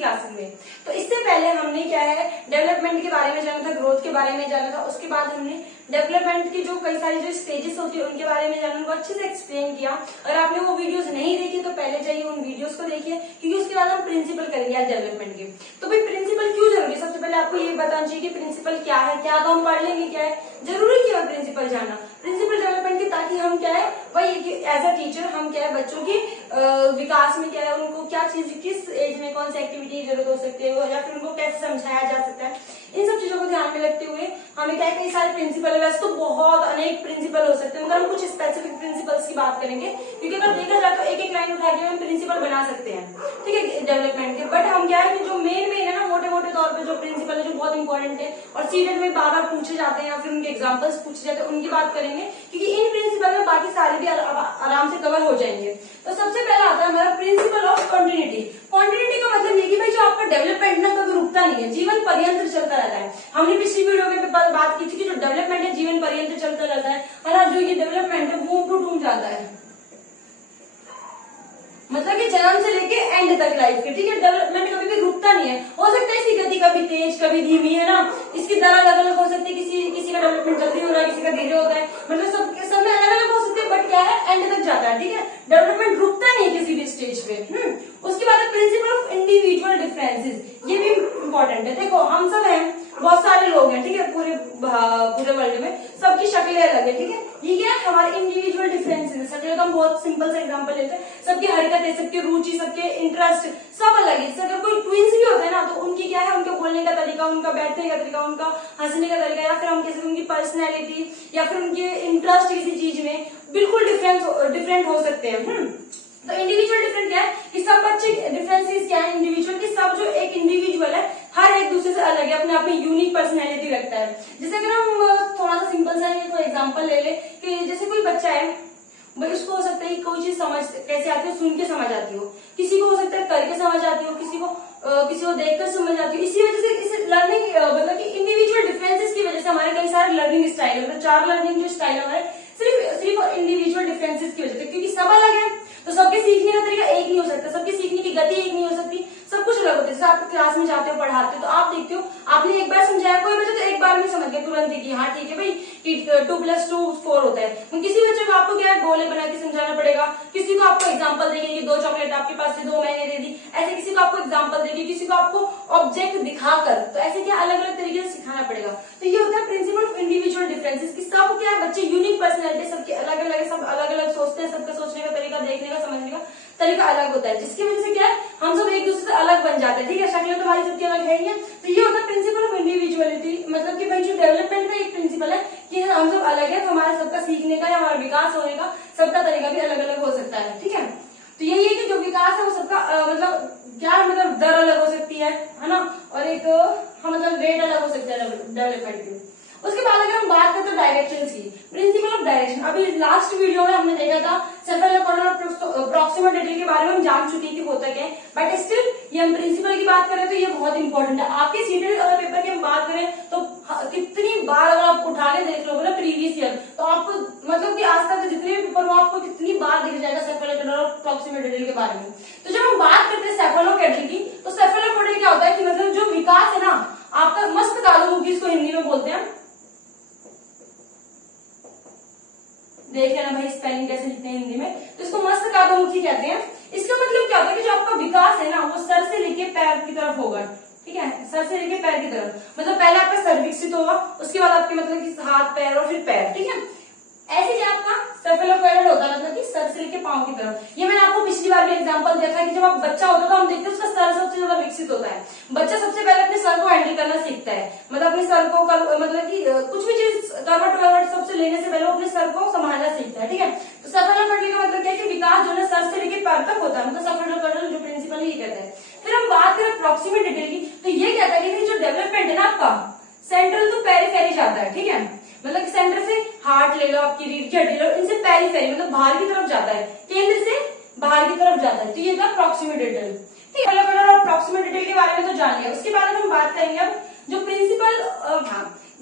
Classes में। तो इससे पहले हमने क्या है डेवलपमेंट के बारे में जाना था, ग्रोथ के बारे में जाना था, उसके बाद हमने डेवलपमेंट की जो कई सारी जो स्टेजेस होती है उनके बारे में जाना, उनको अच्छे से एक्सप्लेन किया। अगर आपने वो वीडियोस नहीं देखी तो पहले जाइए उन वीडियोस को देखिए, क्योंकि उसके बाद हम प्रिंसिपल करेंगे आज डेवलपमेंट के। तो भाई प्रिंसिपल क्यों जरूरी है, सबसे पहले आपको ये बताना चाहिए कि प्रिंसिपल क्या है, क्या तो हम पढ़ लेंगे, क्या है जरूरी क्यों है प्रिंसिपल जानना, प्रिंसिपल डेवलपमेंट की, ताकि हम क्या है वही एज अ टीचर हम क्या है बच्चों की विकास में क्या है उनको क्या चीज किस एज में कौन सी एक्टिविटी की जरूरत हो सकती है या फिर उनको कैसे समझाया जा सकता है, इन सब चीजों को ध्यान में रखते हुए हमें क्या है कई सारे प्रिंसिपल है, वैसे तो बहुत अनेक प्रिंसिपल हो सकते हैं, मगर हम कुछ स्पेसिफिक प्रिंसिपल्स की बात करेंगे, क्योंकि अगर देखा जाए तो एक एक लाइन उठा के हम प्रिंसिपल बना सकते हैं, ठीक है डेवलपमेंट के। बट हम क्या है कि जो मेन है ना मोटे मोटे तौर पे जो प्रिंसिपल है जो बहुत इंपॉर्टेंट है और सीटेट में बार बार पूछे जाते हैं या फिर उनके एग्जाम्पल्स पूछे जाते हैं उनकी बात करेंगे, क्योंकि इन प्रिंसिपल में बाकी सारे भी आराम से कवर हो जाएंगे। तो सबसे पहला आता है हमारा प्रिंसिपल ऑफ कंटिन्यूटी। कंटिन्यूटी का मतलब ये कि भाई जो आपका डेवलपमेंट ना कभी रुकता नहीं है, जीवन पर्यंत चलता रहता है। हमने पिछली वीडियो में बात की थी कि जो डेवलपमेंट है जीवन पर्यंत चलता रहता है, और जो ये डेवलपमेंट है वो टूट जाता है, मतलब कि जन्म से लेके एंड तक लाइफ के, ठीक है डेवलपमेंट कभी भी रुकता नहीं है। हो सकता है इसकी गति कभी तेज कभी धीमी है ना, इसकी दर अलग अलग हो सकती है, किसी का डेवलपमेंट जल्दी हो रहा है किसी का धीरे होता है, मतलब सब में अलग अलग हो सकते हैं, बट क्या है एंड तक जाता है, ठीक है डेवलपमेंट रुकता नहीं है किसी भी स्टेज पे। उसके बाद प्रिंसिपल ऑफ इंडिविजुअल डिफरेंसेस, ये भी इंपॉर्टेंट है। देखो हम सब हैं, बहुत सारे लोग हैं, ठीक है पूरे वर्ल्ड में सबकी शक्लें अलग है, ठीक है ये क्या है हमारे इंडिविजुअल डिफरेंसेस। शक्लें का हम बहुत सिंपल सा एग्जांपल लेते हैं, सबकी हरकतें सबकी रुचि सबके इंटरेस्ट सब अलग है। जैसे अगर कोई ट्विंस भी होते हैं ना तो उनकी क्या है उनके बोलने का तरीका, उनका बैठने का तरीका, उनका हंसने का तरीका, या फिर हम कैसे उनकी पर्सनैलिटी या फिर उनके इंटरेस्ट किसी चीज में बिल्कुल डिफरेंट हो सकते हैं। तो इंडिविजुअल डिफरेंट क्या है कि सब बच्चे डिफरेंसेस क्या है इंडिविजुअल की, सब जो एक इंडिविजुअल है हर एक दूसरे से अलग है, अपने अपनी यूनिक पर्सनैलिटी रखता है। जैसे अगर हम थोड़ा सा सिंपल सा ये तो एग्जांपल ले ले कि जैसे कोई बच्चा है भाई उसको हो सकता है कि कोई चीज समझ कैसे आती है, सुन के समझ आती हो, किसी को हो सकता है करके समझ आती हो, किसी को देखकर समझ आती हो। इसी वजह से इसे लर्निंग मतलब कि इंडिविजुअल डिफरेंसेस की वजह से हमारे कई सारे लर्निंग स्टाइल है, 4 लर्निंग जो स्टाइल है हमारे सिर्फ इंडिविजुअल डिफरेंसेस की वजह से, क्योंकि सब अलग है तो सबके सीखने का तरीका एक नहीं हो सकता, सबके सीखने की गति एक नहीं हो सकती, सब कुछ अलग होता है। जैसे आप क्लास में जाते हो पढ़ाते हो तो आप देखते हो आपने एक बार समझाया, कोई बच्चा तो एक बार में समझ गया तुरंत ही कि हाँ ठीक है भाई कि 2 + 2 4 होता है। किसी बच्चे को आपको क्या है गोले बना के समझाना पड़ेगा, किसी को आपको एग्जाम्पल देंगे कि 2 चॉकलेट आपके पास से 2 मैंने दे दी, ऐसे किसी को आपको एग्जाम्पल देंगे, किसी को आपको ऑब्जेक्ट दिखाकर, तो ऐसे क्या अलग अलग तरीके से सिखाना पड़ेगा। तो ये होता है प्रिंसिपल ऑफ इंडिविजुअल डिफरेंसेस की सब क्या है बच्चे यूनिक पर्सनैलिटी सबके अलग अलग है, सब अलग अलग सोचते हैं, सबका सोचने का तरीका देखने का समझने का तरीका अलग होता है, जिसकी वजह से क्या है हम सब एक दूसरे से अलग बन जाते हैं, ठीक है शक्लें तो हमारी सबकी अलग है ही है। तो ये होता है प्रिंसिपल ऑफ इंडिविजुअलिटी, मतलब कि भाई जो डेवलपमेंट का एक प्रिंसिपल है कि हम सब अलग है, तो हमारा सबका सीखने का या हमारा विकास होने का सबका तरीका भी अलग अलग हो सकता है, ठीक है। तो यही है कि जो विकास है वो सबका मतलब क्या मतलब दर अलग हो सकती है ना, और एक मतलब रेट अलग हो सकता है डेवलपमेंट की। उसके बाद अगर हम बात करते हैं डायरेक्शंस की, प्रिंसिपल ऑफ डायरेक्शन, अभी लास्ट वीडियो में हमने देखा था सेफेलोपोडल और प्रॉक्सिमल डिटेल के बारे में हम जान चुके कि होता क्या है, बट स्टिल ये हम प्रिंसिपल की बात करें तो ये बहुत इंपॉर्टेंट है। आपके सीटेड अगर पेपर की हम बात करें तो कितनी बार अगर आप उठा के देख लोगे ना प्रीवियस ईयर, तो आपको मतलब कि आज तक जितने भी पेपर हो आपको कितनी बार दिख जाएगा सेफेलोपोडल और प्रॉक्सिमल डिटेल के बारे में। तो जब हम बात करते हैं सेफेलोपोडल की, तो सेफेलोपोडल क्या होता है कि मतलब जो विकास है ना आपका मस्तिष्क, इसको हिंदी में बोलते हैं, देख लेना भाई स्पेलिंग कैसे लिखते हैं हिंदी में, तो इसको मस्तिष्क कहते हैं। इसका मतलब क्या होता है कि जो आपका विकास है ना वो सर से लेके पैर की तरफ होगा, ठीक है सर से लेके पैर की तरफ, मतलब पहले आपका सर विकसित होगा, उसके बाद आपके मतलब कि हाथ पैर और फिर पैर, ठीक है ऐसे क्या आपका सेफेलोपोडल होता है, मतलब कि सर से लेके पांव की तरफ। ये मैंने आपको पिछली बार भी एग्जांपल दिया था कि जब आप बच्चा होता है तो हम देखते हैं उसका सर सबसे ज्यादा विकसित होता है। बच्चा सबसे पहले अपने सर को हैंडल करना सीखता है, मतलब अपने सर को मतलब कि कुछ भी चीज करवट सबसे लेने से पहले वो अपने सर को संभालना सीखता है, ठीक है। तो सेफेलोपोडल का मतलब क्या है कि विकास जो है सर से लेके पैर तक होता है, मतलब सेफेलोपोडल जो प्रिंसिपल ही कहते हैं। फिर हम बात करें प्रॉक्सिमल डिटेल की, तो ये कहता है कि जो डेवलपमेंट है ना आपका सेंट्रल टू पेरिफेरी जाता है, ठीक है मतलब कि सेंटर से हार्ट ले लो, आपकी रीढ़ की हड्डी ले लो, इनसे पेरिफेरी मतलब बाहर की तरफ जाता है, केंद्र से बाहर की तरफ जाता है, तो ये था प्रॉक्सिमल डिटेल। सेफेलोपोडल और प्रॉक्सिमल डिटेल के बारे में तो जान लिया। उसके बाद हम बात करेंगे अब जो प्रिंसिपल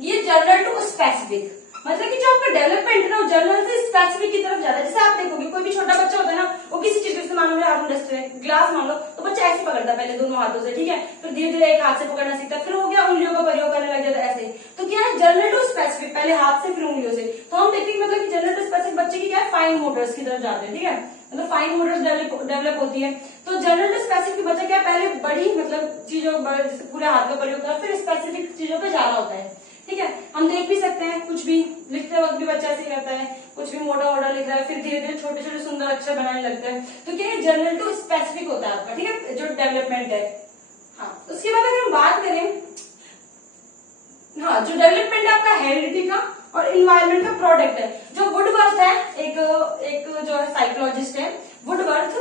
ये जनरल टू स्पेसिफिक, मतलब कि जो आपका डेवलपमेंट है ना वो जनरल से स्पेसिफिक की तरफ जाता है। जैसे आप देखोगे कोई भी छोटा बच्चा होता है ना वो किसी चीज को, मानो मेरे हाथ में डस्टर है, ग्लास मान लो, तो बच्चा ऐसे पकड़ता है पहले दोनों हाथों से, ठीक है, फिर धीरे धीरे एक हाथ से पकड़ना सीखता है, फिर वो क्या उंगलियों का प्रयोग करने लग जाता है ऐसे। तो क्या है, जनरल टू स्पेसिफिक, पहले हाथ से फिर उंगलियों से। तो हम देखते हैं मतलब कि जनरल टू स्पेसिफिक बच्चे की क्या है, फाइन मोटर्स की तरफ जाते हैं, ठीक है, मतलब फाइन मोटर्स डेवलप होती है। तो जनरल टू स्पेसिफिक बच्चा क्या पहले बड़ी मतलब चीजों जैसे पूरे हाथ का प्रयोग करा, फिर स्पेसिफिक चीजों पे जाना होता है, ठीक है। हम देख भी सकते हैं कुछ भी लिखते वक्त भी बच्चा ऐसे करता है, कुछ भी मोटा मोटा लिख रहा है, फिर धीरे धीरे छोटे छोटे सुंदर अक्षर बनाने लगता है। तो क्या है, जनरल टू स्पेसिफिक होता है आपका, ठीक है, जो डेवलपमेंट है। हाँ, उसके बाद अगर हम बात करें, हाँ, जो डेवलपमेंट है आपका हेरिडिटी का और इन्वायरमेंट का प्रोडक्ट है। जो वुडवर्थ है, एक जो है साइकोलॉजिस्ट है वुडवर्थ,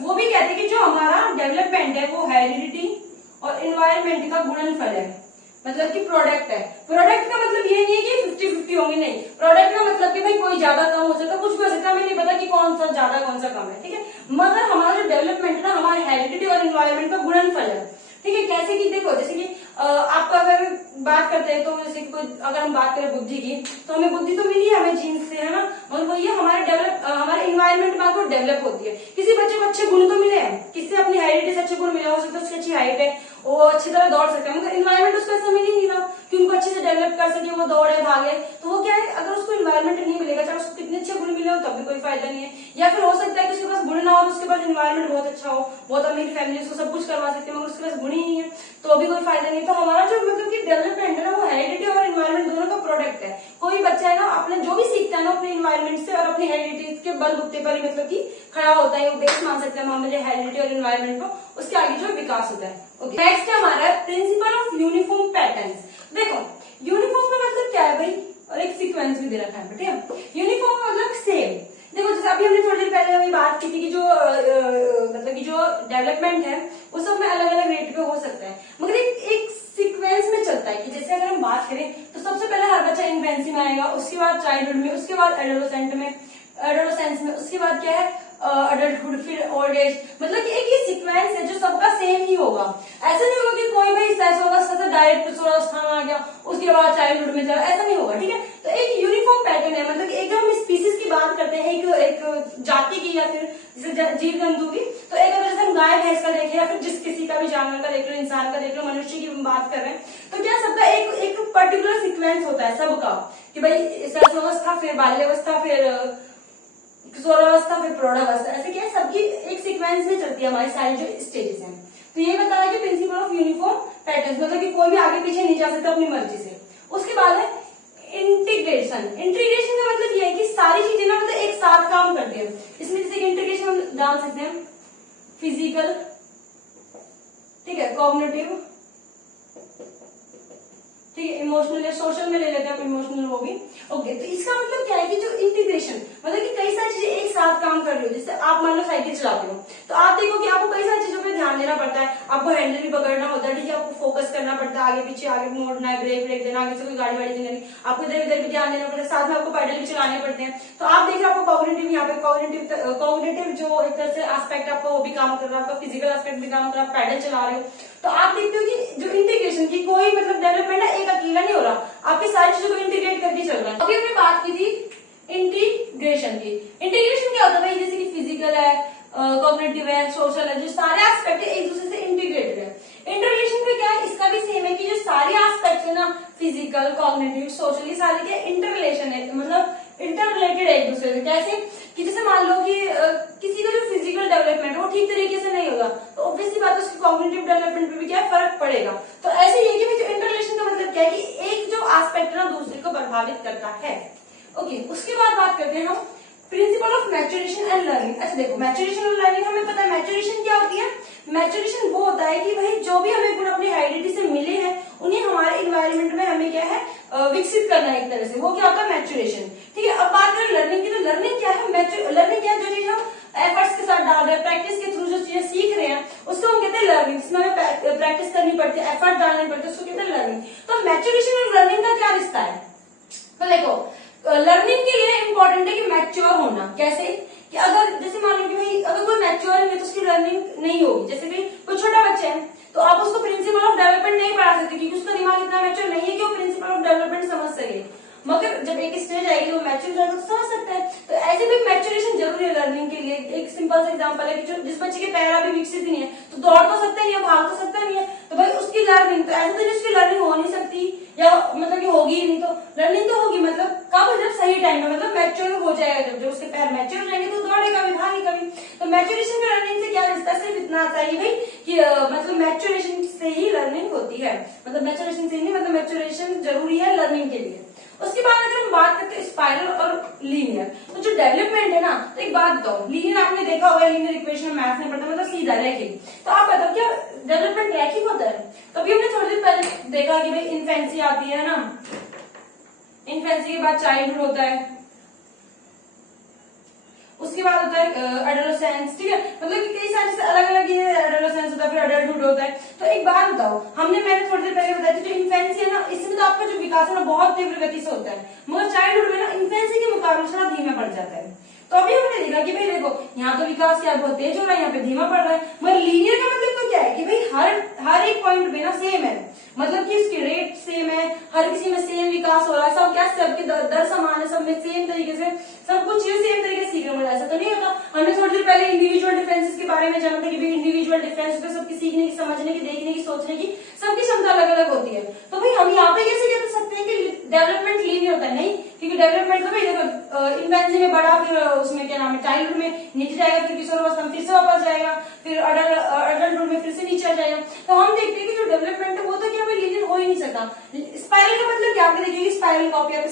वो भी कहते हैं कि जो हमारा डेवलपमेंट है वो हेरिडिटी और इन्वायरमेंट का गुणनफल है, मतलब कि प्रोडक्ट है। प्रोडक्ट का मतलब ये नहीं है कि 50-50 होंगे, नहीं, प्रोडक्ट का मतलब कि भाई कोई ज्यादा कम हो सकता है, कुछ भी हो सकता है, हमें नहीं पता कि कौन सा ज्यादा कौन सा कम है, ठीक है, मगर हमारा जो डेवलपमेंट है ना, हमारे हेरिडिटी और इन्वायरमेंट का गुणनफल है, ठीक है। कैसे कि देखो, जैसे कि आपका अगर बात करते हैं तो जैसे कोई अगर हम बात करें बुद्धि की, तो हमें बुद्धि तो मिली है हमें जीन्स से, है ना, और वो ये हमारे इन्वायरमेंट में तो डेवलप होती है। किसी बच्चे को अच्छे गुण तो मिले हैं, किससे अपनी हेरिडिटी से अच्छे गुण मिले, हो सकता है उसकी अच्छी हाइट है, वो अच्छी तरह दौड़ सकता है, मगर इन्वायरमेंट उसको ऐसा मिल ही नहीं रहा कि उनको अच्छे से डेवलप कर सके, वो दौड़े भागे। तो वो क्या है, अगर उसको इन्वायरमेंट नहीं मिलेगा, चाहे उसको कितने अच्छे गुण मिले हो तब भी कोई फायदा नहीं है। या फिर हो सकता है कि उसके पास गुण ना हो, उसके पास इन्वायरमेंट बहुत अच्छा हो, बहुत अमीर फैमिली, उसको सब कुछ करवा सकती है, मगर उसके पास गुण ही नहीं है, तो भी कोई फायदा नहीं। तो हमारा जो मतलब कि डेवलपमेंट है ना, वो हेरिडिटी और इन्वायरमेंट दोनों का प्रोडक्ट है। कोई बच्चा है ना, अपने जो भी सीखता है ना अपने इन्वायरमेंट से और अपनी हेरिडिटी के बलबूते पर ही मतलब कि खड़ा होता है, वो बेस मान सकते हैं हमारे हेरिडिटी और इन्वायरमेंट को, उसके आगे जो विकास होता है। ओके, नेक्स्ट है हमारा प्रिंसिपल ऑफ यूनिफॉर्म पैटर्न्स। देखो, यूनिफॉर्म का मतलब क्या है भाई, और एक सीक्वेंस भी दे रखा है, ठीक है। यूनिफॉर्म का मतलब सेम। देखो, जैसे अभी हमने थोड़ी देर पहले अभी बात की थी कि जो मतलब कि जो डेवलपमेंट है वो सब में अलग अलग रेट पे हो सकता है, मगर एक सीक्वेंस में चलता है। कि जैसे अगर हम बात करें तो सबसे पहले हर बच्चा इन्फेंसी में आएगा, उसके बाद चाइल्डहुड में, उसके बाद एडोलेसेंस में, उसके बाद क्या है अडल्टहुड, फिर ओल्ड एज। मतलब कि एक ये सीक्वेंस है जो सबका सेम ही होगा। ऐसा नहीं होगा कि कोई भाई ऐसा होगा सबसे डायरेक्ट किशोरावस्था में आ गया उसके बाद चाइल्डहुड में चला, ऐसा नहीं होगा, ठीक है। तो एक यूनिफॉर्म पैटर्न है, मतलब एक जब हम स्पीसीज की बात करते हैं, एक जाति की या फिर जैसे जीव जंतु की, तो एक अगर जैसे हम गाय भैंस का देखें या फिर जिस किसी का भी जानवर का देख लो, इंसान का देख लो, मनुष्य की बात कर रहे हैं, तो क्या सबका एक पर्टिकुलर सीक्वेंस होता है सबका, कि भाई शिशुअवस्था, फिर बाल्यावस्था, फिर किशोरावस्था, फिर प्रौढ़ावस्था, ऐसे क्या है सबकी एक सीक्वेंस में चलती है हमारी सारी जो स्टेजेस हैं। तो ये बताया कि प्रिंसिपल ऑफ यूनिफॉर्म पैटर्न्स, मतलब कि कोई भी आगे पीछे नहीं जा सकता अपनी मर्जी से। उसके बाद है इंटीग्रेशन। इंटीग्रेशन का मतलब ये है कि सारी चीजें ना मतलब एक साथ काम करती है। इसमें जैसे इंटीग्रेशन हम डाल सकते हैं फिजिकल, ठीक है, कॉग्निटिव, ठीक है, इमोशनल या सोशल में ले लेते हैं इमोशनल वो भी। ओके, तो इसका मतलब क्या है कि जो इंटीग्रेशन मतलब कि कई सारी चीजें एक साथ काम कर रही हो। जैसे आप मान लो साइकिल चलाते हो, तो आप देखो कि आपको कई सारी चीजों पे ध्यान देना पड़ता है, आपको हैंडल भी पकड़ना होता है, ठीक है, आपको फोकस करना पड़ता है, आगे पीछे आगे मोड़ना है, ब्रेक देना, आगे से कोई गाड़ी वाड़ी नहीं, आपको इधर इधर भी ध्यान देना पड़ता है, साथ में आपको पैडल भी चलाने पड़ते हैं। तो आप देख रहे हो आपको कॉग्निटिव, यहाँ पे कॉग्निटिव जो एक तरह से एस्पेक्ट आपका वो भी काम कर रहा है, आपका फिजिकल एस्पेक्ट भी काम कर रहा है, पैडल चला रहे हो। तो आप देखते हो कि जो इंटीग्रेशन की कोई मतलब डेवलपमेंट है एक अकेला नहीं हो रहा, आपकी सारी चीजों को इंटीग्रेट करके चल रहा है। अभी हमने बात की थी इंटीग्रेशन की। इंटीग्रेशन क्या होता है, जैसे कि फिजिकल है, कॉग्निटिव है, सोशल है, जो सारे एस्पेक्ट है एक दूसरे से इंटीग्रेटेड है। इंटररिलेशन का क्या है, इसका भी सेम है कि जो सारे एस्पेक्ट है ना, फिजिकल, कॉग्निटिव, सोशल, ये सारे क्या इंटररिलेशन है, मतलब इंटररिलेटेड है एक दूसरे से। कैसे कि जैसे मान लो कि किसी का जो फिजिकल डेवलपमेंट है वो ठीक तरीके से नहीं होगा, तो ऑब्वियसली बात है उसकी कॉग्निटिव डेवलपमेंट पे भी क्या फर्क पड़ेगा। तो ऐसे ये कि जो इंटररिलेशन का मतलब क्या है कि एक जो एस्पेक्ट है ना दूसरे को प्रभावित करता है। ओके, उसके बाद बात करते हैं हम principle of maturation and learning. अच्छा देखो, मैच्योरेशन और लर्निंग हमें पता है। मैच्योरेशन क्या होती है, मैच्योरेशन वो होता है कि भाई जो भी हमें गुण अपनी हेरिडिटी से मिले हैं उन्हें हमारे इन्वायरमेंट में हमें क्या है विकसित करना है एक तरह से, वो क्या होता है मैच्योरेशन, ठीक है। अब बात करें लर्निंग की, तो लर्निंग क्या है, लर्निंग क्या है, जो चीज हम एफर्ट्स के साथ डाल रहे हैं, प्रैक्टिस के थ्रू जो चीजें सीख रहे हैं उसको हम कहते हैं लर्निंग, जिसमें हमें प्रैक्टिस करनी पड़ती है, एफर्ट डालने पड़ते हैं, उसको कहते हैं लर्निंग। तो मैच्योरेशन और लर्निंग का क्या रिश्ता है, तो देखो लर्निंग के लिए इंपॉर्टेंट है कि मैच्योर होना। कैसे कि अगर जैसे मान लो कि भाई अगर कोई मैच्योर है तो उसकी लर्निंग नहीं होगी। जैसे कि कोई छोटा बच्चा है तो आप उसको प्रिंसिपल ऑफ डेवलपमेंट नहीं पढ़ा सकते क्योंकि उसका दिमाग इतना मैच्योर नहीं है कि वो प्रिंसिपल ऑफ डेवलपमेंट समझ सके। मगर जब एक स्टेज आएगी वो मैच्योर जाएगा तो समझ सकते हैं। तो ऐसे भी मैच्योरेशन जरूरी है लर्निंग के लिए। एक सिंपल सा एग्जांपल है कि जो जिस बच्चे के पैर अभी विकसित नहीं है तो दौड़ तो सकता नहीं है, भाग तो सकता नहीं है, तो भाई उसकी लर्निंग तो ऐसे तो जिसकी लर्निंग हो नहीं सकती या मतलब कि होगी ही नहीं, तो लर्निंग तो होगी मतलब कब, जब सही टाइम में मतलब मैच्योर हो जाएगा, जब उसके पैर मैच्योर हो जाएंगे तो दौड़ेगा भी भागेगा भी। तो मैच्योरेशन का लर्निंग से क्या रिश्ता, सिर्फ इतना चाहिए भाई कि मतलब मैच्योरेशन से ही लर्निंग होती है, मतलब मैच्योरेशन से ही नहीं, मतलब मैच्योरेशन जरूरी है लर्निंग के लिए। उसके बाद अगर हम बात करते हैं स्पाइरल और लीनियर, तो जो डेवलपमेंट है ना, तो एक बात बताओ, लीनियर आपने देखा होगा, लीनियर इक्वेशन मैथ में पढ़ता मतलब सीधा रैखिक, तो आप बताओ क्या डेवलपमेंट रैखिक होता है? तो अभी हमने थोड़ी देर पहले देखा कि भाई इन्फेंसी आती है ना, इन्फेंसी के बाद चाइल्डहुड होता है, उसके बाद होता है एडोलेसेंस, ठीक है, मतलब कि कई सारे से अलग अलग ये एडोलेसेंस होता है, फिर अडल्टहुड होता है। तो एक बात बताओ, मैंने थोड़ी देर पहले बताया था जो इन्फेंसी है ना, इसमें तो आपका जो विकास है ना बहुत तीव्र गति से होता है, मगर चाइल्डहुड में ना इन्फेंसी के मुकाबले थोड़ा धीमा पड़ जाता है। तो अभी हमने देखा कि भाई देखो यहाँ तो विकास क्या बहुत तेज हो रहा है, यहाँ पे धीमा पड़ रहा है, मगर लीनियर का मतलब तो क्या है कि भाई हर एक पॉइंट पे ना सेम है, मतलब कि इसकी रेट सेम है, हर किसी में सेम विकास हो रहा है, सब क्या सबके दर समान है, सब में सेम तरीके से सब कुछ चीजें सेम तरीके से सीखने मिला, ऐसा तो नहीं होता। हमने थोड़ी देर पहले इंडिविजुअल डिफरेंसेस के बारे में जाना था कि भाई इंडिविजुअल डिफरेंस होते हैं, सबकी सीखने की, समझने की, देखने की, सोचने की, सबकी क्षमता अलग अलग होती है। तो भाई हम यहाँ पे कैसे कह सकते हैं कि डेवलपमेंट लीनियर होता है? नहीं, क्योंकि डेवलपमेंट तो भाई देखो इन्फेंसी में बड़ा, फिर उसमें क्या नाम है चाइल्डहुड में नीचे जाएगा, फिर किशोरावस्था में फिर से वापस जाएगा, फिर अडल्टहुड में फिर से नीचे आ जाएगा। तो हम देखते हैं कि जो डेवलपमेंट है वो तो क्या लीनियर हो ही नहीं सकता। स्पाइरल का मतलब क्या, आपने देखिए स्पाइरल कॉपी, आप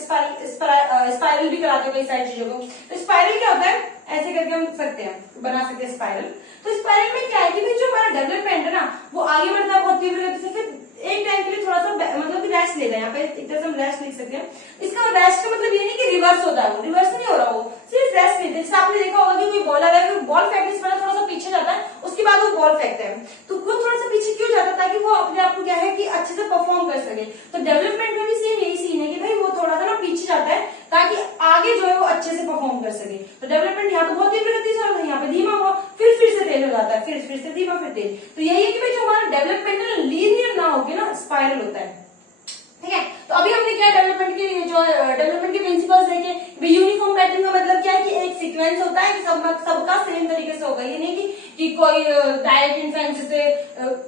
स्पाइरल भी कराते हो कई सारी चीजों को। तो स्पाइरल क्या होता है, ऐसे करके हम सकते हैं, बना सकते हैं स्पाइरल। तो स्पाइरल में क्या है कि भाई जो हमारा डेवलपमेंट है ना वो आगे बढ़ता है बहुत तीव्र गति से, फिर एक टाइम के लिए थोड़ा सा मतलब कि रेस्ट लेता है, यहाँ पे एक तरह से हम रेस्ट लिख सकते हैं। इसका रेस्ट का मतलब ये नहीं कि रिवर्स होता है, वो रिवर्स नहीं हो रहा, वो सिर्फ रेस्ट लेते हैं। जैसे आपने देखा होगा कि कोई बॉलर है, फिर बॉल फेंकने से पहले थोड़ा सा पीछे जाता है, उसके बाद वो बॉल फेंकता है, तो वो थोड़ा सा पीछे क्यों जाता है, ताकि वो अपने आप को क्या है कि अच्छे से परफॉर्म कर सके। तो डेवलपमेंट में भी सेम यही सीन है कि भाई वो थोड़ा सा ना पीछे जाता है ताकि आगे जो है वो अच्छे से परफॉर्म कर सके। तो डेवलपमेंट यहाँ तो बहुत तीव्र गति से होता है, यहाँ पे धीमा हुआ, फिर से तेज हो जाता है, फिर से धीमा, फिर तेज। तो यही है कि भाई जो हमारा डेवलपमेंट है ना लीनियर ना होके ना स्पाइरल होता है, ठीक है। तो अभी हमने क्या डेवलपमेंट के जो डेवलपमेंट के प्रिंसिपल्स देखे। यूनिफॉर्म पैटर्न का मतलब क्या है कि एक सीक्वेंस होता है कि सबका सेम तरीके से होगा, ये नहीं कि कोई डायरेक्ट इन्फेंसी से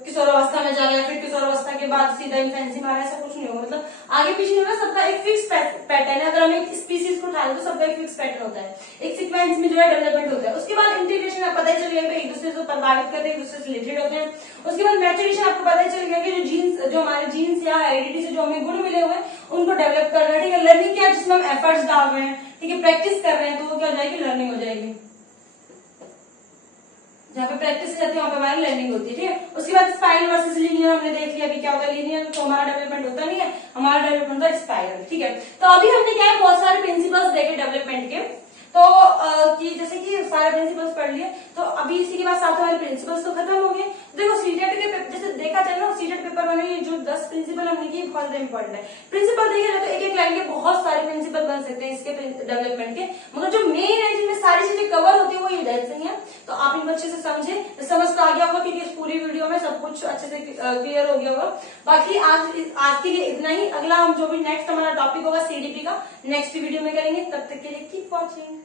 किशोरावस्था में जा रहा है, फिर किशोरावस्था के बाद सीधा इन्फेंसी में आ रहा है, ऐसा कुछ नहीं होगा, मतलब आगे पीछे नहीं होगा, सबका एक फिक्स पैटर्न है। अगर हम एक स्पीसीज को उठा लें तो सबका एक फिक्स पैटर्न होता है, एक सीक्वेंस में जो है डेवलपमेंट होता है। उसके बाद इंटीग्रेशन आपको पता ही चल गया एक दूसरे से प्रभावित करते हैं, एक दूसरे से रिलेटेड होते हैं। उसके बाद मैच्योरेशन आपको पता ही चल गया कि जो जीन्स, जो हमारे जीन्स या हेरिडिटी से जो हमें गुण मिले हुए हैं उनको डेवलप कर रहे हैं, ठीक है। लर्निंग क्या है, जिसमें हम एफर्ट्स डाल रहे हैं, ठीक है, प्रैक्टिस कर रहे हैं, तो वो क्या हो जाएगी, लर्निंग हो जाएगी। जहाँ पे प्रैक्टिस करते हैं वहां पे हमारी लर्निंग होती है, ठीक है। उसके बाद स्पाइरल वर्सेस लीनियर हमने देख लिया, अभी क्या होता है लीनियर, तो हमारा डेवलपमेंट होता नहीं है, हमारा डेवलपमेंट होता है स्पाइरल, ठीक है। तो अभी हमने क्या है बहुत सारे प्रिंसिपल्स देखे डेवलपमेंट के, तो कि जैसे कि सारे प्रिंसिपल्स पढ़ लिए, तो अभी इसी के बाद साथ हमारे प्रिंसिपल्स तो खत्म हो गए। देखो सीटेट के जैसे देखा जाए ना, सीटेट पेपर में ये जो 10 प्रिंसिपल हमने किए बहुत ज्यादा इंपॉर्टेंट है। प्रिंसिपल देखिए तो एक एक लाइन के बहुत सारे प्रिंसिपल बन सकते हैं इसके डेवलपमेंट के, मगर जो मेन है जिनमें सारी चीजें कवर होती है वो ये दैट्स ही है। तो आप इनको अच्छे से समझे, समझ तो आ गया होगा क्योंकि इस पूरी वीडियो में सब कुछ अच्छे से क्लियर हो गया होगा। बाकी आज के लिए इतना ही, अगला हम जो भी नेक्स्ट हमारा टॉपिक होगा सीडीपी का, नेक्स्ट वीडियो में करेंगे। तब तक के लिए कीप वॉचिंग।